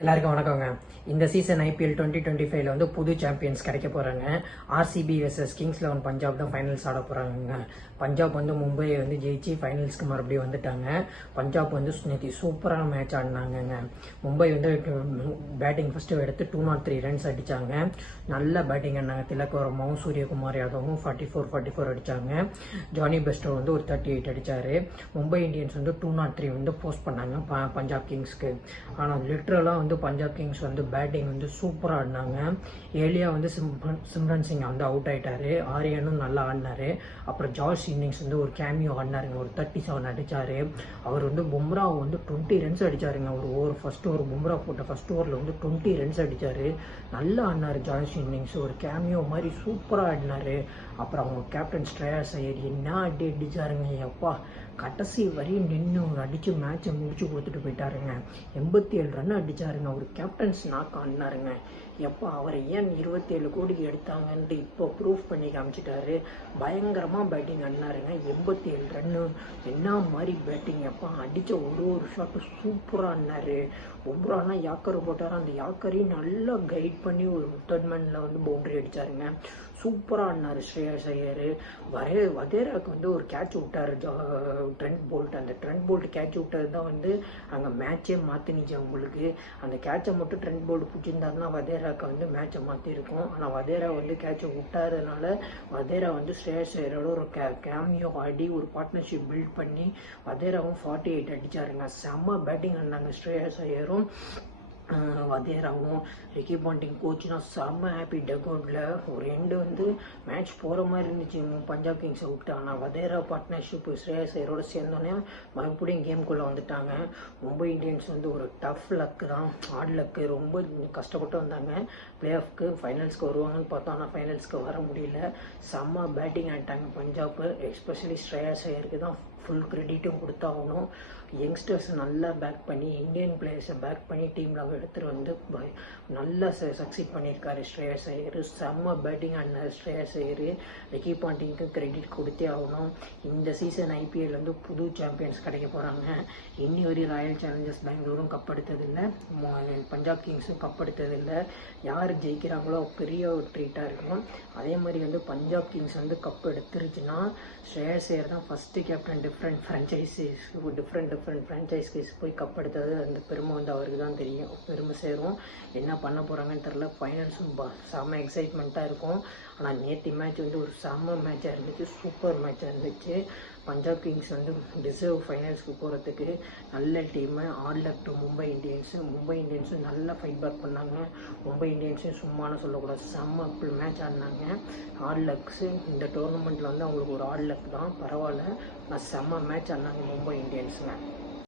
எல்லாருக்கும் வணக்கங்க. இந்த சீசன் IPL 2025 வந்து புது சாம்பியன்ஸ் கிடைக்க போறாங்க. RCB vs கிங்ஸ் 11 பஞ்சாப் தான் ஃபைனல்ஸ் ஆட போறாங்க. பஞ்சாப் வந்து மும்பை வந்து ஜெயிச்சு ஃபைனல்ஸ்க்கு மறுபடியும் வந்துட்டாங்க. பஞ்சாப் வந்து நேற்று சூப்பரான மேட்ச் ஆடினாங்க. மும்பை வந்து பேட்டிங் ஃபர்ஸ்ட் எடுத்து 203 ரன்ஸ் அடிச்சாங்க. நல்ல பேட்டிங் ஆடினாங்க. திலக் வர்மாவும் சூரியகுமார் யாதவும் 44 அடிச்சாங்க. ஜானி பெஸ்டோ வந்து ஒரு 38 அடிச்சாரு. மும்பை இந்தியன்ஸ் வந்து 203 வந்து போஸ்ட் பண்ணாங்க பஞ்சாப் கிங்ஸ்க்கு. ஆனால் லிட்ரலாக வந்து பஞ்சாப் கிங்ஸ் வந்து பேட்டிங் வந்து சூப்பராக ஆடினாங்க. ஏலியா வந்து சிம்ரன் சிங் வந்து அவுட் ஆயிட்டாரு. ஆரியனும் நல்லா ஆடினாரு. அப்புறம் ஜார்ஜ் இன்னிங்ஸ் வந்து ஒரு கேமியோ ஆடினாருங்க. ஒரு 37 அடிச்சாரு. அவர் வந்து பும்ரா வந்து 20 ரன்ஸ் அடிச்சாருங்க. ஒரு ஓவர் ஃபர்ஸ்ட் ஓவர் பும்ரா போட்ட ஃபர்ஸ்ட் ஓவரில் வந்து 20 ரன்ஸ் அடிச்சாரு. நல்லா ஆடினாரு ஜார்ஜ் இன்னிங்ஸ். ஒரு கேமியோ மாதிரி சூப்பராக ஆடினாரு. அப்புறம் அவங்க கேப்டன் ஸ்ரேயாஸ் ஐயர் என்ன அடிச்சாருங்க. எப்பா கடைசி வரையும் நின்று அடித்து மேட்சை முடிச்சு கொடுத்துட்டு போயிட்டாருங்க. 87 ரன் அடிச்சாருங்க. ஒரு கேப்டன்ஸ் நாக் ஆடினாருங்க. எப்போ அவரை ஏன் 27 கோடிக்கு எடுத்தாங்கன்ட்டு இப்போ ப்ரூஃப் பண்ணி காமிச்சிட்டாரு. பயங்கரமாக பேட்டிங் ஆடினாருங்க. 87 ரன்னு என்ன மாதிரி பேட்டிங். எப்போ அடித்த ஒரு ஷாட்டு சூப்பராக ஆடினாரு. பும்ரானா யாக்கர் போட்டார். அந்த யாக்கரையும் நல்லா கைட் பண்ணி ஒரு தேர்ட் மேனில் வந்து பவுண்டரி அடித்தாருங்க. சூப்பராக ஆடினார் ஸ்ரேயாஸ் ஐயர். வதேராவுக்கு வந்து ஒரு கேட்ச் விட்டார் ட்ரெண்ட் போல்ட். அந்த ட்ரெண்ட் போல்ட் கேட்ச் விட்டது தான் வந்து அங்கே மேட்சே மாற்றினிச்சு அவங்களுக்கு. அந்த கேட்சை மட்டும் ட்ரெண்ட் போல்ட் பிடிச்சிருந்தாருன்னா வதேராவுக்கு வந்து மேட்சை மாற்றிருக்கும். ஆனால் வதேரா வந்து கேட்சை விட்டாததுனால வதேரா வந்து ஸ்ரேயாஸ் ஐயரோட ஒரு கேமியோ ஆடி ஒரு பார்ட்னர்ஷிப் பில்ட் பண்ணி வதேராவும் 48 அடிச்சாருங்க. செம்ம பேட்டிங் ஆடினாங்க ஸ்ரேயாஸ் ஐயரும் வதேராவும். ரிக்கி பாண்டிங் கோச்னா செம்ம ஹாப்பி டக்அவுட்ல. ஒரு எண்டு வந்து மேட்ச் போகிற மாதிரி இருந்துச்சு பஞ்சாப் கிங்ஸை விட்டு. ஆனால் வதேரா பார்ட்னர்ஷிப் ஸ்ரேயாஸ் ஐயரோட சேர்ந்தோன்னே மறுபடியும் கேம்குள்ளே வந்துட்டாங்க. மும்பை இந்தியன்ஸ் வந்து ஒரு டஃப் லக்கு தான், ஹார்ட் லக்கு. ரொம்ப கஷ்டப்பட்டு வந்தாங்க. பிளே ஆஃப்க்கு ஃபைனல்ஸ்க்கு வருவாங்கன்னு பார்த்தோம். ஆனால் ஃபைனல்ஸ்க்கு வர முடியல. செம்ம பேட்டிங் ஆகிட்டாங்க பஞ்சாப். எஸ்பெஷலி ஸ்ரேயாஸ் ஐயருக்கு தான் ஃபுல் கிரெடிட்டும் கொடுத்தாகணும். யங்ஸ்டர்ஸ் நல்லா பேக் பண்ணி இந்தியன் பிளேயர்ஸை பேக் பண்ணி டீமில் எடுத்துகிட்டு வந்து நல்லா சக்சீட் பண்ணியிருக்காரு ஸ்ரேயாஸ் ஐயர். செம்ம பேட்டிங் ஆடினார் ஸ்ரேயாஸ் ஐயர். ரிக்கி பாண்டிங்க்கு கிரெடிட் கொடுத்தே ஆகணும். இந்த சீசன் IPL வந்து புது சாம்பியன்ஸ் கிடைக்க போகிறாங்க. இன்னி வரையும் ராயல் சேலஞ்சர்ஸ் பெங்களூரும் கப் எடுத்ததில்லை, பஞ்சாப் கிங்ஸும் கப் எடுத்ததில்லை. யார் ஜெயிக்கிறாங்களோ பெரிய ஒரு ட்ரீட்டாக இருக்கும். அதே மாதிரி வந்து பஞ்சாப் கிங்ஸ் வந்து கப் எடுத்துருச்சுன்னா ஸ்ரேயாஸ் ஐயர் தான் ஃபஸ்ட்டு கேப்டன். டிஃப்ரெண்ட் ஃப்ரான்ச்சைஸ்க்கு போய் கப் எடுத்தது அந்த பெருமை வந்து அவருக்கு தான் தெரியும், பெருமை சேரும். என்ன பண்ண போகிறாங்கன்னு தெரில. ஃபைனல்ஸும் செம்ம எக்ஸைட்மெண்ட்டாக இருக்கும். ஆனால் நேற்று மேட்ச் வந்து ஒரு செம்ம மேட்சாக இருந்துச்சு, சூப்பர் மேட்சாக இருந்துச்சு. பஞ்சாப் கிங்ஸ் வந்து டிசர்வ் ஃபைனல்ஸ்க்கு போகிறதுக்கு. நல்ல team. All luck to Mumbai இந்தியன்ஸும் நல்லா ஃபைட் பேக் பண்ணாங்க. மும்பை இந்தியன்ஸும் சும்மானு சொல்லக்கூடாது, செம்ம மேட்ச் ஆடினாங்க. ஆல் லக்ஸு இந்த டோர்னமெண்ட்டில் வந்து அவங்களுக்கு ஒரு ஆல் லக் தான், பரவாயில்ல. செம்ம மேட்ச் ஆடினாங்க மும்பை இந்தியன்ஸுங்க.